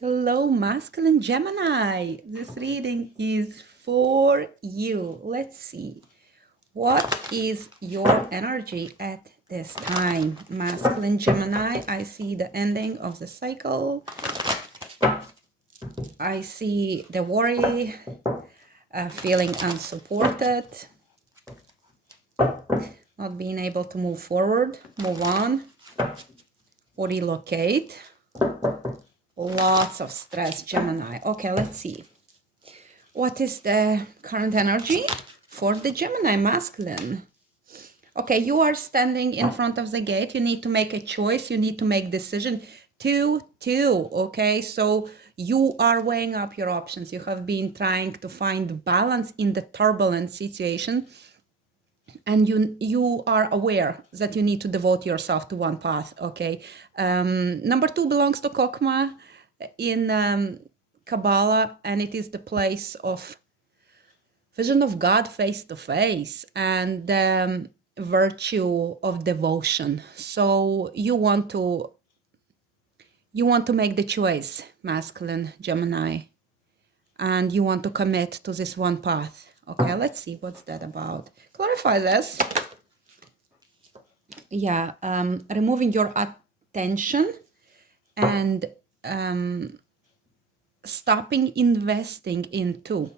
Hello, masculine Gemini. This reading is for you. Let's see. What is your energy at this time? Masculine Gemini, I see the ending of the cycle. I see the worry, feeling unsupported, not being able to move forward, move on, or relocate. Lots of stress, Gemini. Okay, let's see. What is the current energy for the Gemini masculine? Okay, you are standing in front of the gate. You need to make a choice. You need to make decision. 2-2. Okay, so you are weighing up your options. You have been trying to find balance in the turbulent situation, and you are aware that you need to devote yourself to one path. Okay, number 2 belongs to Kokma in Kabbalah, and it is the place of vision of God face to face and virtue of devotion. So you want to make the choice, masculine Gemini, and you want to commit to this one path. Okay, let's see what's that about. Clarify this. Yeah, removing your attention and stopping investing into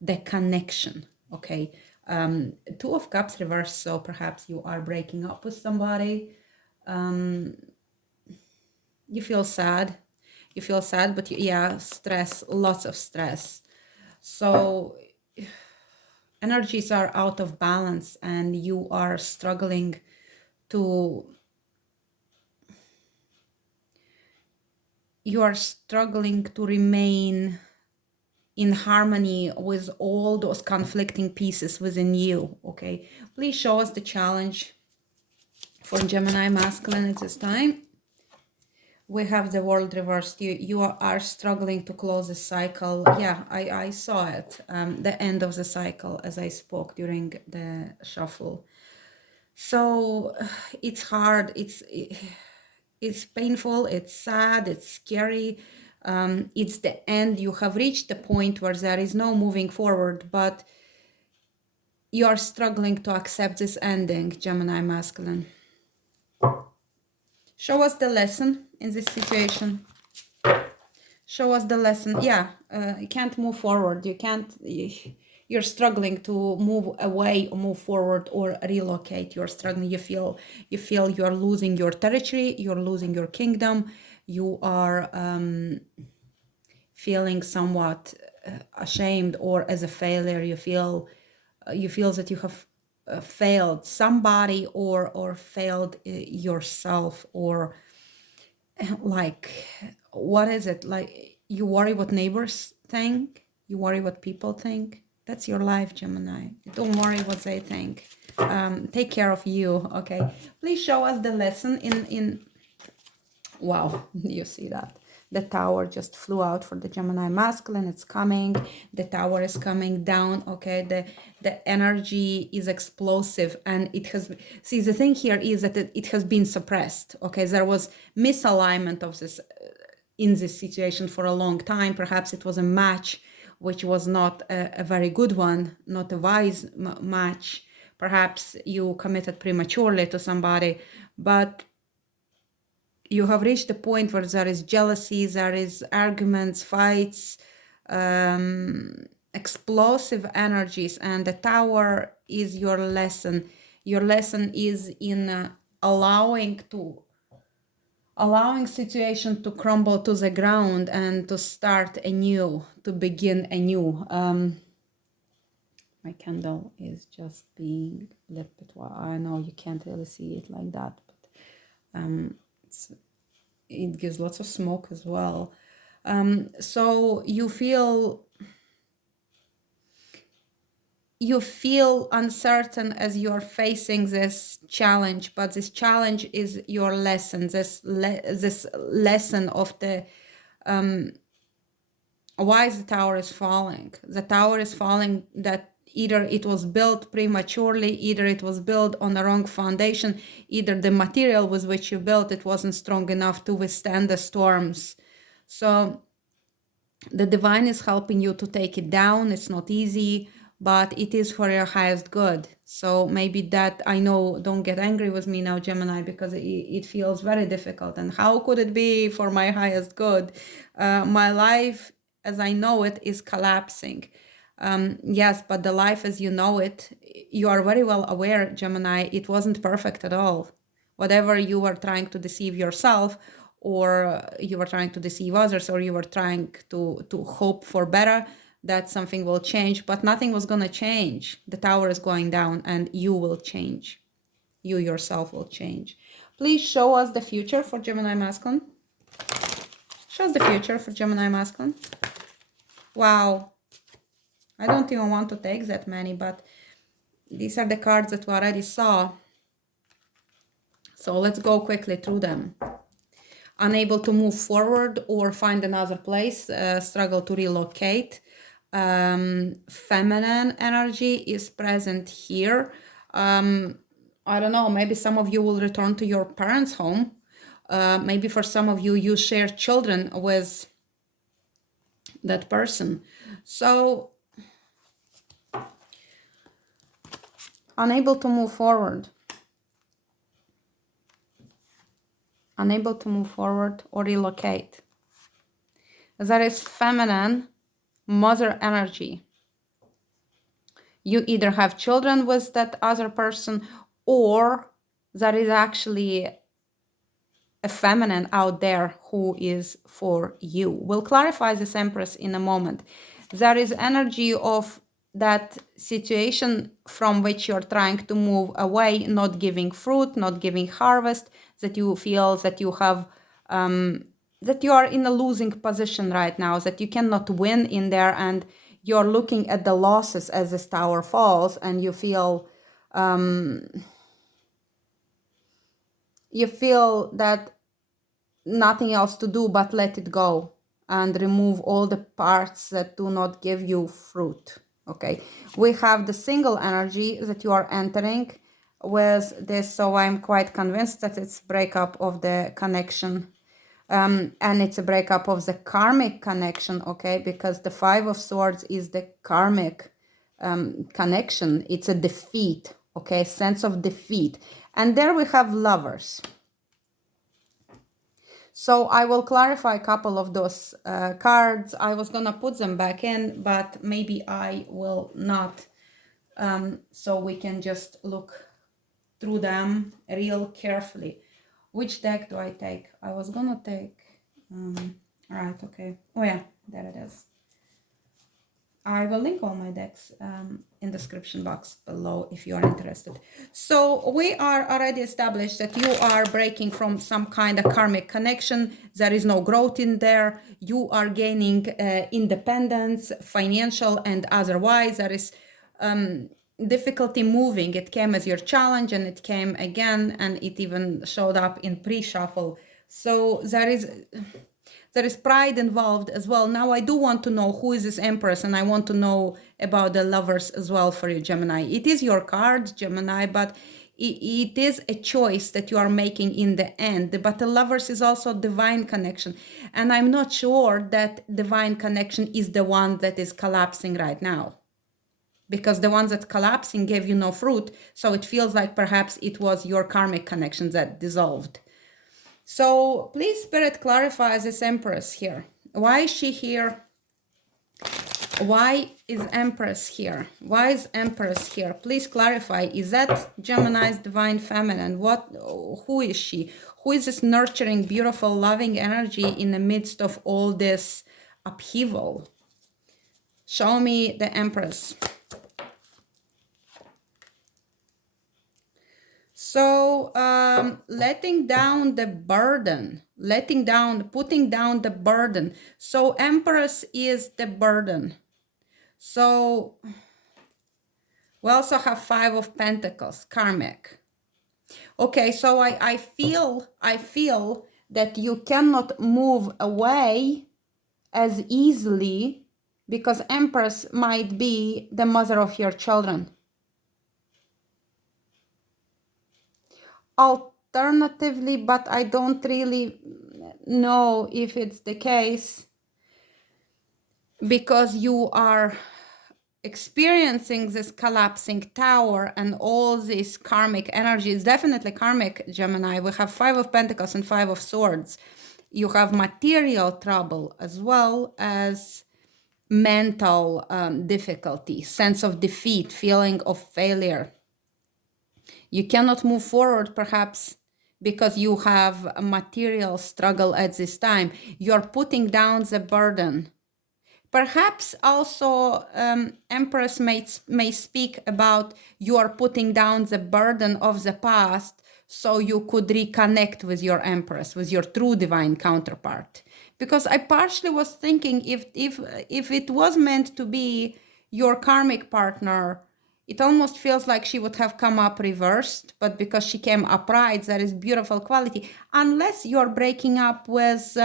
the connection. Okay, 2 of Cups reverse, so perhaps you are breaking up with somebody. You feel sad, but yeah, stress, lots of stress. So energies are out of balance and you are struggling to remain in harmony with all those conflicting pieces within you. Okay, please show us the challenge for Gemini masculine at this time. We have the world reversed. You are struggling to close the cycle. Yeah, I saw it, the end of the cycle as I spoke during the shuffle. So it's hard, it's painful, it's sad, it's scary. It's the end. You have reached the point where there is no moving forward, but you are struggling to accept this ending, Gemini masculine. Show us the lesson in this situation. Show us the lesson. Yeah, you can't move forward. You're struggling to move away or move forward or relocate. You're struggling. You feel you're losing your territory. You're losing your kingdom. You are feeling somewhat ashamed or as a failure. You feel that you have failed somebody or failed yourself, or like, what is it? Like, you worry what neighbors think, you worry what people think. That's your life, Gemini. Don't worry what they think. Take care of you. Okay, please show us the lesson in wow, you see that the tower just flew out for the Gemini masculine. It's coming. The tower is coming down. Okay, the energy is explosive, and it has, see, the thing here is that it has been suppressed. Okay, there was misalignment of this in this situation for a long time. Perhaps it was a match which was not a very good one, not a wise match. Perhaps you committed prematurely to somebody, but you have reached a point where there is jealousy, there is arguments, fights, explosive energies, and the tower is your lesson. Your lesson is in allowing situation to crumble to the ground and to start anew, to begin anew. My candle is just being a little bit, I know you can't really see it like that, but it gives lots of smoke as well. So you feel uncertain as you're facing this challenge, but this challenge is your lesson, this lesson of the why the tower is falling. The tower is falling that either it was built prematurely, either it was built on the wrong foundation, either the material with which you built it wasn't strong enough to withstand the storms. So The divine is helping you to take it down. It's not easy, but it is for your highest good. So maybe that, I know, don't get angry with me now, Gemini, because it feels very difficult. And how could it be for my highest good? My life as I know it is collapsing. Yes, but the life as you know it, you are very well aware, Gemini, it wasn't perfect at all. Whatever you were trying to deceive yourself, or you were trying to deceive others, or you were trying to hope for better, that something will change, but nothing was going to change. The tower is going down and you will change. You yourself will change. Please show us the future for Gemini Masculine. Show us the future for Gemini Masculine. Wow. I don't even want to take that many, but these are the cards that we already saw. So let's go quickly through them. Unable to move forward or find another place, struggle to relocate. Feminine energy is present here. I don't know, maybe some of you will return to your parents' home. Maybe for some of you, you share children with that person. So, unable to move forward. Unable to move forward or relocate. There is feminine mother energy. You either have children with that other person, or there is actually a feminine out there who is for you. We'll clarify this, Empress, in a moment. There is energy of that situation from which you're trying to move away, not giving fruit, not giving harvest, that you feel that you have, that you are in a losing position right now, that you cannot win in there, and you're looking at the losses as this tower falls, and you feel that nothing else to do but let it go and remove all the parts that do not give you fruit. Okay, we have the single energy that you are entering with this, so I'm quite convinced that it's breakup of the connection, and it's a breakup of the karmic connection. Okay, because the Five of Swords is the karmic connection. It's a defeat. Okay, sense of defeat. And there we have Lovers. So I will clarify a couple of those cards. I was gonna put them back in, but maybe I will not. So we can just look through them real carefully. Which deck do I take? I was gonna take, right, okay. Oh yeah, there it is. I will link all my decks in the description box below if you are interested. So we are already established that you are breaking from some kind of karmic connection. There is no growth in there. You are gaining independence, financial and otherwise. There is difficulty moving. It came as your challenge and it came again, and it even showed up in pre-shuffle. So there is pride involved as well. Now I do want to know who is this Empress, and I want to know about the Lovers as well for you, Gemini. It is your card, Gemini, but it is a choice that you are making in the end. But the Lovers is also divine connection. And I'm not sure that divine connection is the one that is collapsing right now, because the ones that collapsing gave you no fruit. So it feels like perhaps it was your karmic connection that dissolved. So please, Spirit, clarify this Empress here. Why is she here? Why is Empress here? Why is Empress here? Please clarify. Is that Gemini's divine feminine? Who is she? Who is this nurturing, beautiful, loving energy in the midst of all this upheaval? Show me the Empress. So letting down the burden, putting down the burden. So Empress is the burden. So we also have Five of Pentacles, karmic. Okay, so I feel that you cannot move away as easily because Empress might be the mother of your children. Alternatively, but I don't really know if it's the case, because you are experiencing this collapsing tower and all this karmic energy. Is definitely karmic, Gemini. We have 5 of Pentacles and 5 of Swords. You have material trouble as well as mental difficulty, sense of defeat, feeling of failure. You cannot move forward perhaps because you have a material struggle at this time. You're putting down the burden. Perhaps also Empress may speak about you are putting down the burden of the past so you could reconnect with your Empress, with your true divine counterpart. Because I partially was thinking if it was meant to be your karmic partner, it almost feels like she would have come up reversed, but because she came upright, there is beautiful quality. Unless you're breaking up with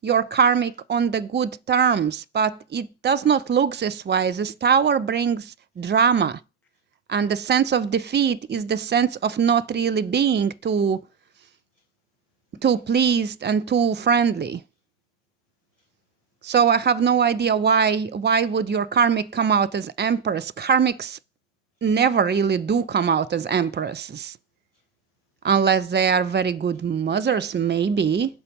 your karmic on the good terms, but it does not look this way. This tower brings drama, and the sense of defeat is the sense of not really being too pleased and too friendly. So I have no idea why would your karmic come out as Empress. Karmics never really do come out as Empresses, unless they are very good mothers, maybe.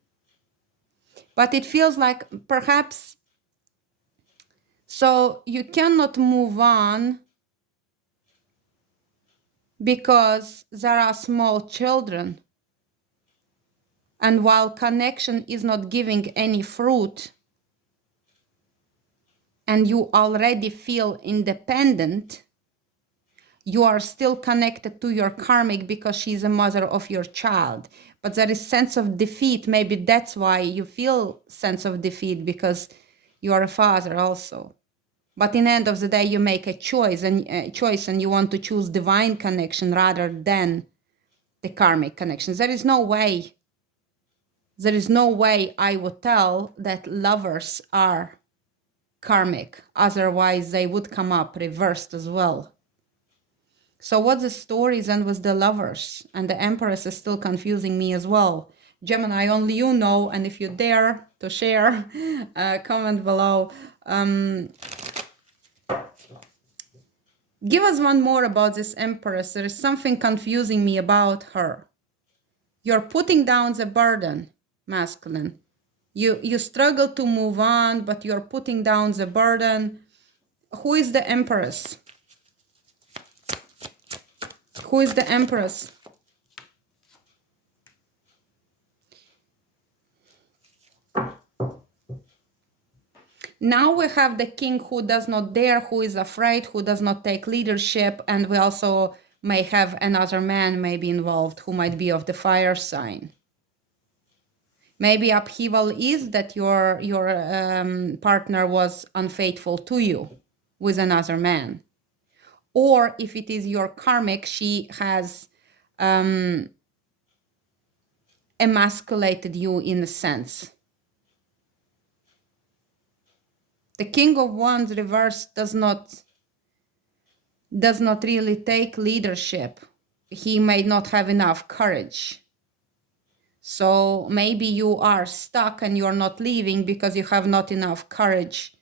But it feels like perhaps, so you cannot move on because there are small children. And while connection is not giving any fruit, and you already feel independent, you are still connected to your karmic because she's a mother of your child. But there is sense of defeat. Maybe that's why you feel sense of defeat, because you are a father also. But in the end of the day, you make a choice, and you want to choose divine connection rather than the karmic connection. There is no way I would tell that lovers are karmic. Otherwise, they would come up reversed as well. So what's the story then with the lovers? And the Empress is still confusing me as well. Gemini, only you know, and if you dare to share, comment below. Give us one more about this Empress. There is something confusing me about her. You're putting down the burden, masculine. You struggle to move on, but you're putting down the burden. Who is the Empress? Who is the Empress? Now we have the King who does not dare, who is afraid, who does not take leadership, and we also may have another man maybe involved who might be of the fire sign. Maybe upheaval is that your partner was unfaithful to you with another man. Or if it is your karmic, she has emasculated you in a sense. The King of Wands reverse does not really take leadership. He may not have enough courage. So maybe you are stuck and you're not leaving because you have not enough courage.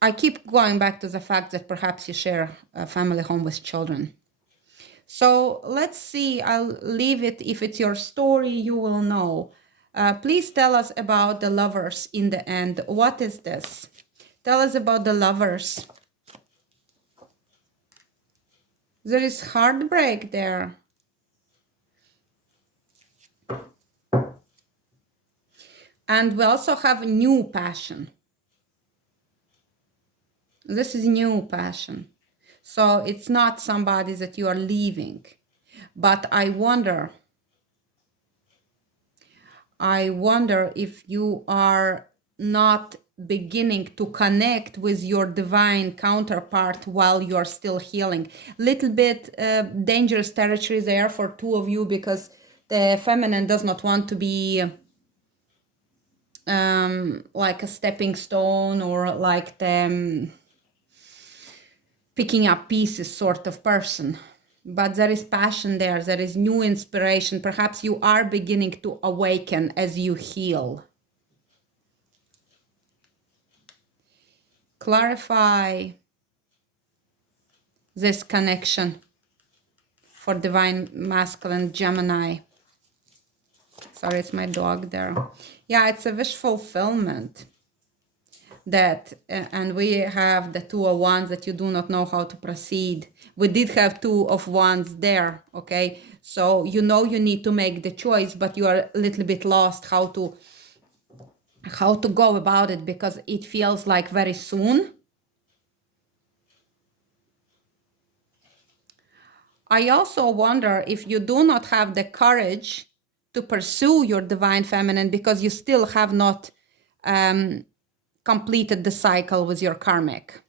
I keep going back to the fact that perhaps you share a family home with children. So let's see, I'll leave it. If it's your story, you will know. Please tell us about the lovers in the end. What is this? Tell us about the lovers. There is heartbreak there. And we also have new passion. This is new passion. So it's not somebody that you are leaving. But I wonder if you are not beginning to connect with your divine counterpart while you're still healing. Little bit dangerous territory there for two of you, because the feminine does not want to be like a stepping stone or like the picking up pieces sort of person. But there is passion there. There is new inspiration. Perhaps you are beginning to awaken as you heal. clarify this connection for divine masculine Gemini. Sorry, it's my dog there. Yeah, it's a wish fulfillment. That and we have the 2 of Wands, that you do not know how to proceed. We did have 2 of Wands there, okay? So you know you need to make the choice, but you are a little bit lost how to go about it, because it feels like very soon. I also wonder if you do not have the courage to pursue your divine feminine because you still have not completed the cycle with your karmic.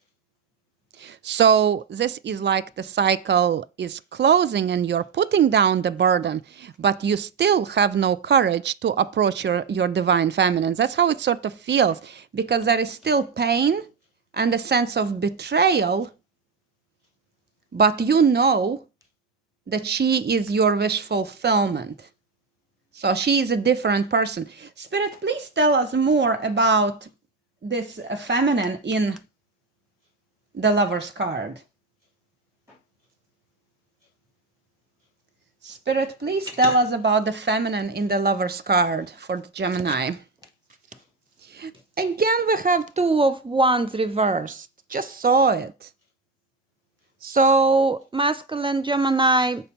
So this is like the cycle is closing and you're putting down the burden, but you still have no courage to approach your divine feminine. That's how it sort of feels, because there is still pain and a sense of betrayal, but you know that she is your wish fulfillment. So she is a different person. Spirit, please tell us more about this feminine in the Lover's card. Spirit, please tell us about the feminine in the Lover's card for the Gemini. Again, we have 2 of Wands reversed. Just saw it. So, masculine Gemini,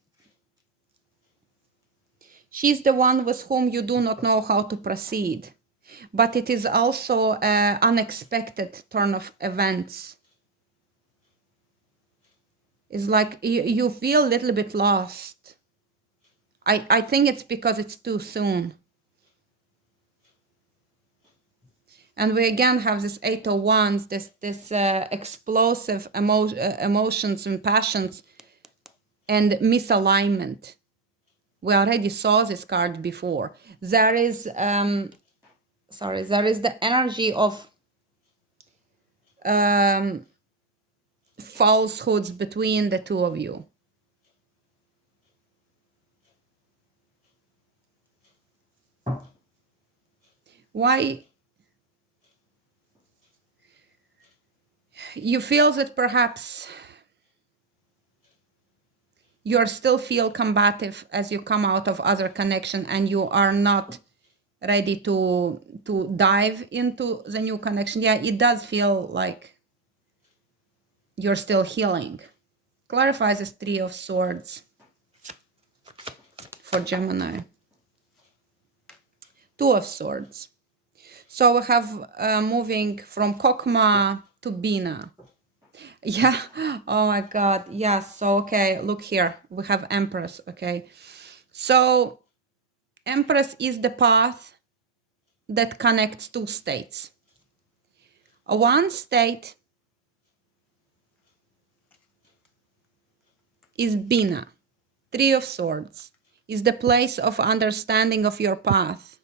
she's the one with whom you do not know how to proceed. But it is also an unexpected turn of events. It's like you feel a little bit lost. I think it's because it's too soon. And we again have this 8 of Wands, this explosive emotions and passions and misalignment. We already saw this card before. There is the energy of falsehoods between the 2 of you. Why? You feel that perhaps you still feel combative as you come out of other connection and you are not ready to dive into the new connection. Yeah, it does feel like you're still healing. Clarifies this 3 of Swords for Gemini. 2 of Swords. So we have moving from Kokma to Bina. Yeah, oh my God, yes. So, okay, look here, we have Empress, okay. So, Empress is the path that connects 2 states. One state is Bina, 3 of Swords, is the place of understanding of your path,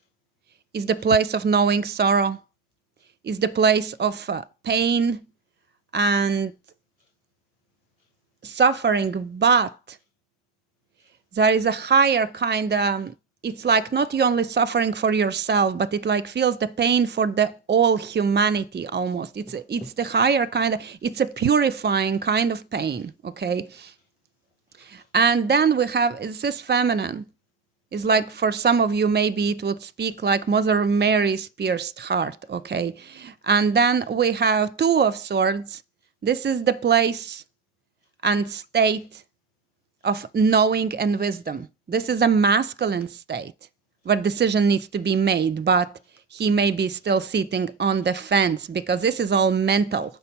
is the place of knowing sorrow, is the place of pain and suffering, but there is a higher kind of, it's like not you only suffering for yourself, but it like feels the pain for the all humanity almost. It's the higher kind of, it's a purifying kind of pain, okay? And then we have, is this feminine? It's like for some of you, maybe it would speak like Mother Mary's pierced heart, okay? And then we have 2 of Swords. This is the place and state of knowing and wisdom. This is a masculine state where decision needs to be made, but he may be still sitting on the fence because this is all mental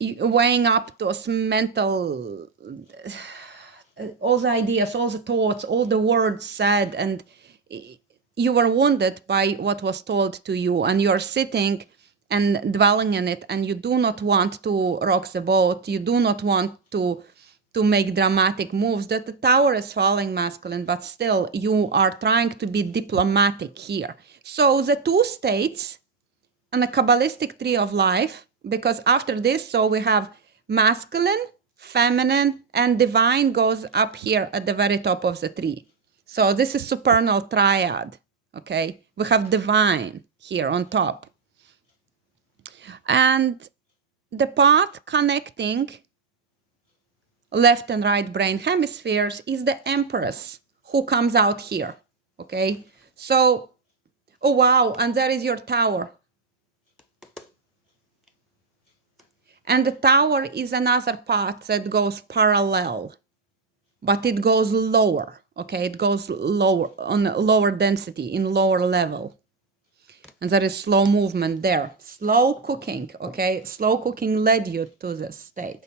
weighing up those mental, all the ideas, all the thoughts, all the words said, and you were wounded by what was told to you, and you're sitting and dwelling in it, and you do not want to rock the boat, you do not want to make dramatic moves. That the tower is falling, masculine, but still you are trying to be diplomatic here. So the 2 states and a Qabalistic tree of life, because after this, so we have masculine, feminine, and divine goes up here at the very top of the tree. So this is supernal triad, okay? We have divine here on top. And the path connecting left and right brain hemispheres is the Empress, who comes out here, okay? So, oh wow, and there is your Tower. And the Tower is another path that goes parallel, but it goes lower, okay? It goes lower, on lower density, in lower level. And there is slow movement there. Slow cooking, okay? Slow cooking led you to this state.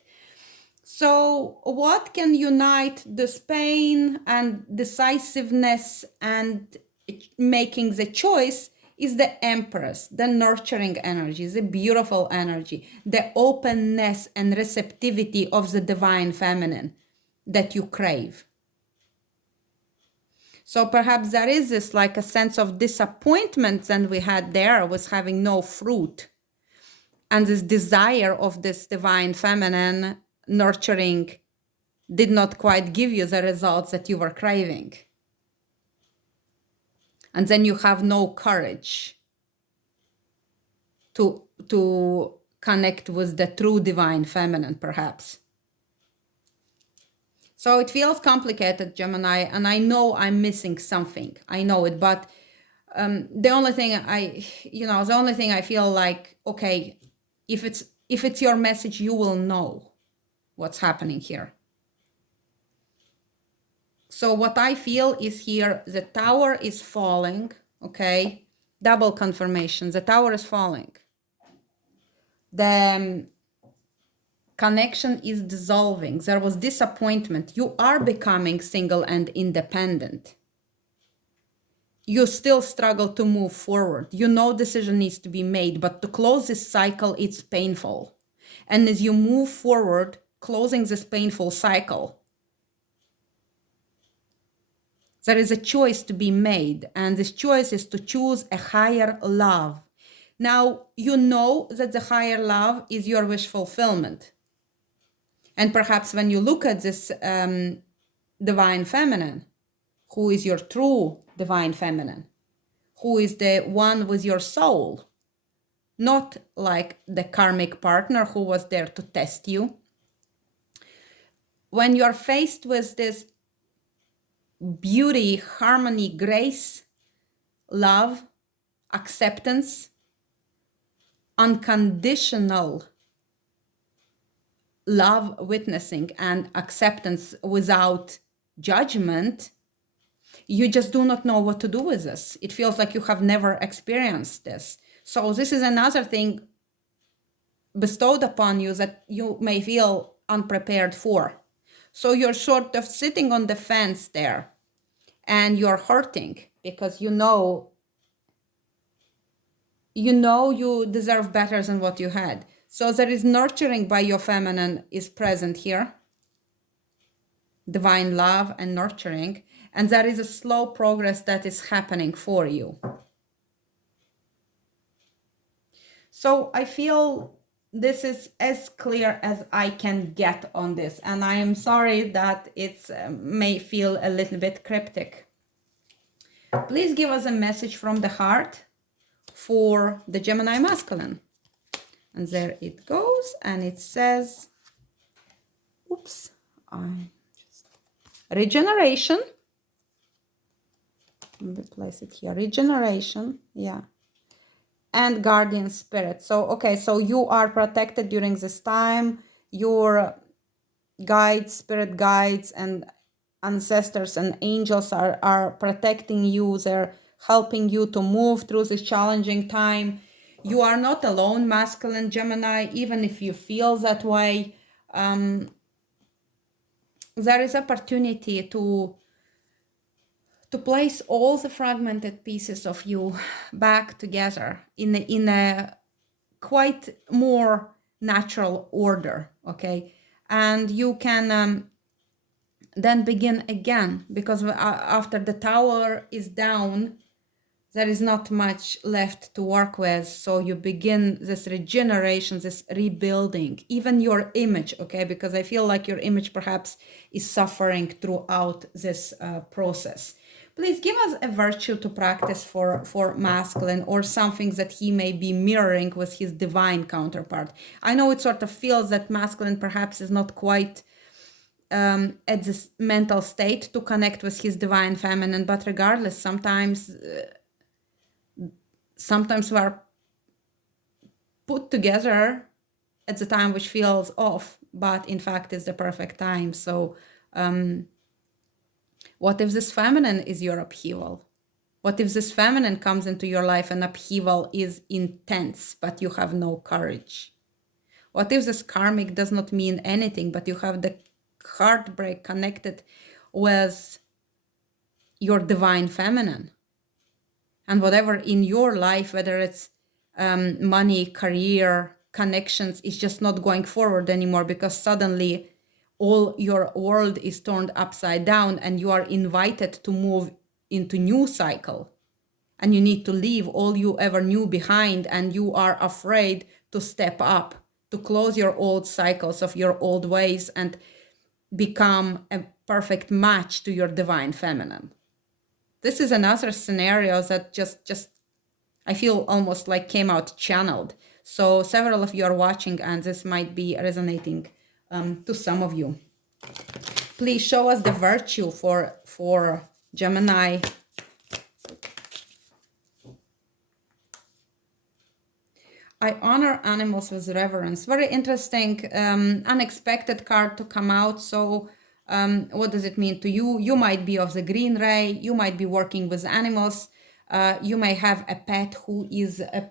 So what can unite this pain and decisiveness and making the choice is the Empress, the nurturing energy, the beautiful energy, the openness and receptivity of the divine feminine that you crave. So perhaps there is this like a sense of disappointment that we had there was having no fruit. And this desire of this divine feminine nurturing did not quite give you the results that you were craving. And then you have no courage to connect with the true divine feminine, perhaps. So it feels complicated, Gemini, and I know I'm missing something. I know it, but the only thing I feel like, okay, if it's your message, you will know what's happening here. So what I feel is here, the Tower is falling, okay? Double confirmation, the Tower is falling. The connection is dissolving. There was disappointment. You are becoming single and independent. You still struggle to move forward. You know decision needs to be made, but to close this cycle, it's painful. And as you move forward, closing this painful cycle, there is a choice to be made, and this choice is to choose a higher love. Now, you know that the higher love is your wish fulfillment. And perhaps when you look at this divine feminine, who is your true divine feminine, who is the one with your soul, not like the karmic partner who was there to test you. When you're faced with this beauty, harmony, grace, love, acceptance, unconditional love, witnessing, and acceptance without judgment, you just do not know what to do with this. It feels like you have never experienced this. So this is another thing bestowed upon you that you may feel unprepared for. So you're sort of sitting on the fence there and you're hurting because you know you deserve better than what you had. So there is nurturing by your feminine is present here. Divine love and nurturing. And there is a slow progress that is happening for you. So I feel this is as clear as I can get on this. And I am sorry that it may feel a little bit cryptic. Please give us a message from the heart for the Gemini Masculine. And there it goes. And it says, regeneration. Let me place it here. Regeneration. Yeah. And guardian spirit. So, okay, so you are protected during this time. Your guides, spirit guides, and ancestors and angels are protecting you. They're helping you to move through this challenging time. You are not alone, masculine Gemini, even if you feel that way. There is opportunity to place all the fragmented pieces of you back together in a quite more natural order, okay? And you can then begin again, because after the Tower is down, there is not much left to work with. So you begin this regeneration, this rebuilding, even your image, okay? Because I feel like your image perhaps is suffering throughout this process. Please give us a virtue to practice for masculine, or something that he may be mirroring with his divine counterpart. I know it sort of feels that masculine perhaps is not quite at this mental state to connect with his divine feminine, but regardless, sometimes we are put together at the time which feels off, but in fact is the perfect time. So what if this feminine is your upheaval? What if this feminine comes into your life and upheaval is intense, but you have no courage? What if this karmic does not mean anything, but you have the heartbreak connected with your divine feminine? And whatever in your life, whether it's money, career, connections, is just not going forward anymore, because suddenly all your world is turned upside down and you are invited to move into new cycle, and you need to leave all you ever knew behind, and you are afraid to step up, to close your old cycles of your old ways and become a perfect match to your divine feminine. This is another scenario that just I feel almost like came out channeled. So several of you are watching, and this might be resonating to some of you. Please show us the virtue for Gemini. I honor animals with reverence. Very interesting, unexpected card to come out. So what does it mean to you? You might be of the green ray. You might be working with animals. You may have a pet who is a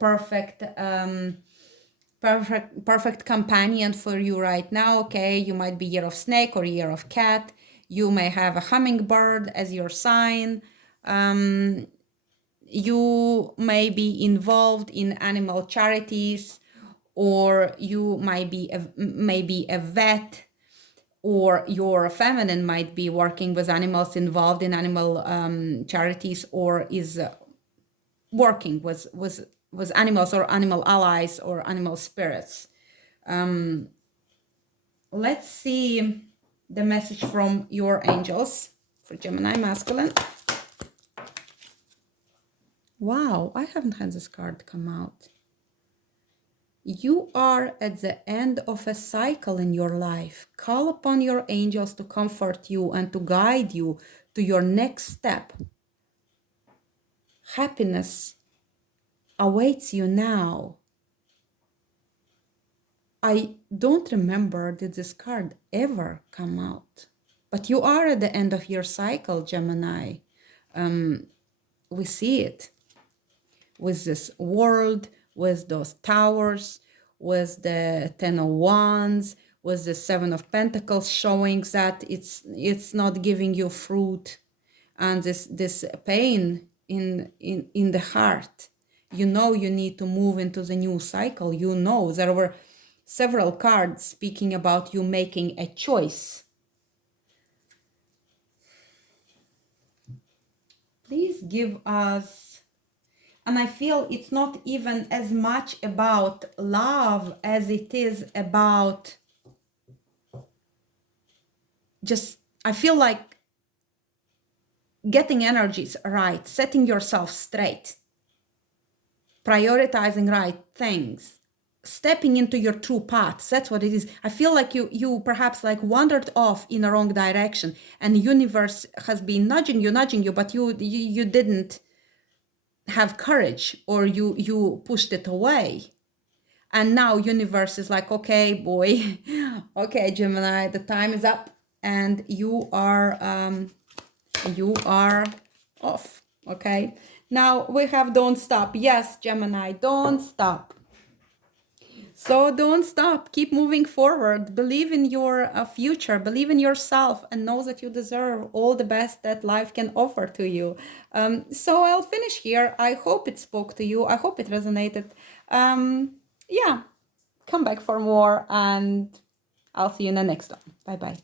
perfect companion for you right now. Okay, you might be year of snake or year of cat. You may have a hummingbird as your sign. You may be involved in animal charities, or you might be a vet, or your feminine might be working with animals, involved in animal charities, or is working with animals or animal allies or animal spirits. Let's see the message from your angels for Gemini masculine. Wow, I haven't had this card come out. You are at the end of a cycle in your life. Call upon your angels to comfort you and to guide you to your next step. Happiness awaits you now. I don't remember did this card ever come out, but you are at the end of your cycle, Gemini. We see it with this world, with those towers, with the 10 of Wands, with the 7 of Pentacles, showing that it's not giving you fruit, and this pain in the heart. You know you need to move into the new cycle. You know there were several cards speaking about you making a choice. Please give us, and I feel it's not even as much about love as it is about just, I feel like getting energies right, setting yourself straight, prioritizing right things, stepping into your true path. That's what it is. I feel like you perhaps like wandered off in a wrong direction, and the universe has been nudging you, but you didn't have courage, or you pushed it away. And now universe is like, okay, boy, okay, Gemini, the time is up, and you are off. Okay, now we have don't stop. Yes, Gemini, don't stop. So don't stop, keep moving forward, believe in your future, believe in yourself, and know that you deserve all the best that life can offer to you. So I'll finish here. I hope it spoke to you. I hope it resonated. Yeah, come back for more, and I'll see you in the next one. Bye-bye.